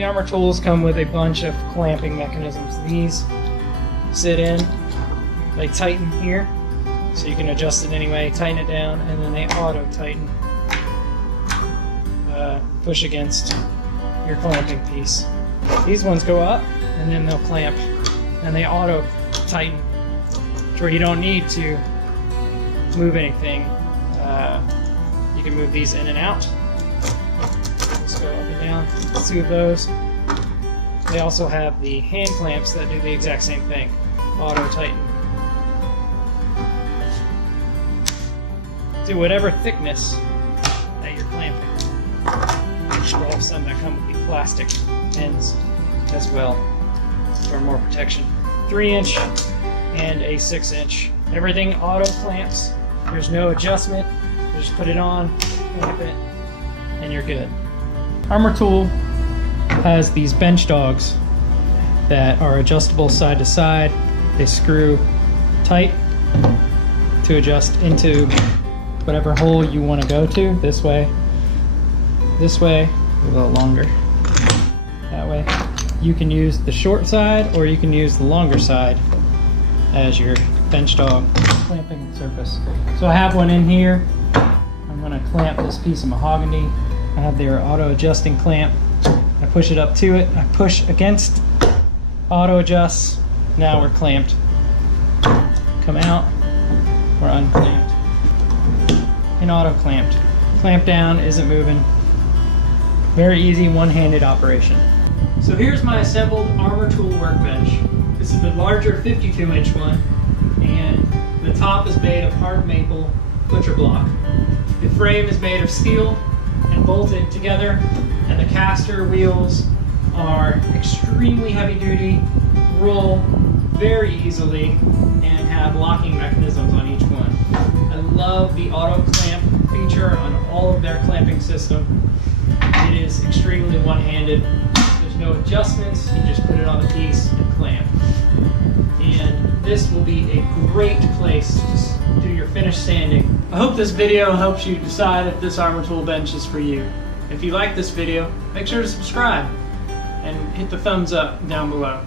The Armour tools come with a bunch of clamping mechanisms. These sit in, they tighten here, so you can adjust it anyway, tighten it down, and then they auto tighten. Push against your clamping piece. These ones go up, and then they'll clamp, and they auto tighten, where you don't need to move anything. You can move these in and out. Just go up and down, two of those. They also have the hand clamps that do the exact same thing, auto tighten. To whatever thickness that you're clamping. We have some that come with the plastic ends as well for more protection. 3-inch and a 6-inch. Everything auto clamps. There's no adjustment. You just put it on, clamp it, and you're good. Armour Tool has these bench dogs that are adjustable side to side. They screw tight to adjust into whatever hole you want to go to. This way, a little longer. That way. You can use the short side or you can use the longer side as your bench dog clamping surface. So I have one in here. I'm going to clamp this piece of mahogany. I have their auto adjusting clamp. I push it up to it. I push against, auto adjusts. Now we're clamped. Come out, we're unclamped. And auto clamped. Clamp down, isn't moving. Very easy one-handed operation. So here's my assembled Armour Tool workbench. This is the larger 52-inch one, and the top is made of hard maple butcher block. The frame is made of steel and bolted together, and the caster wheels are extremely heavy duty, roll very easily, and have locking mechanisms on each one. I love the auto clamp feature on all of their clamping system. It is extremely one-handed. There's no adjustments, you just put it on the piece and clamp. And this will be a great place to do your finished sanding. I hope this video helps you decide if this Armour Tool bench is for you. If you like this video, make sure to subscribe and hit the thumbs up down below.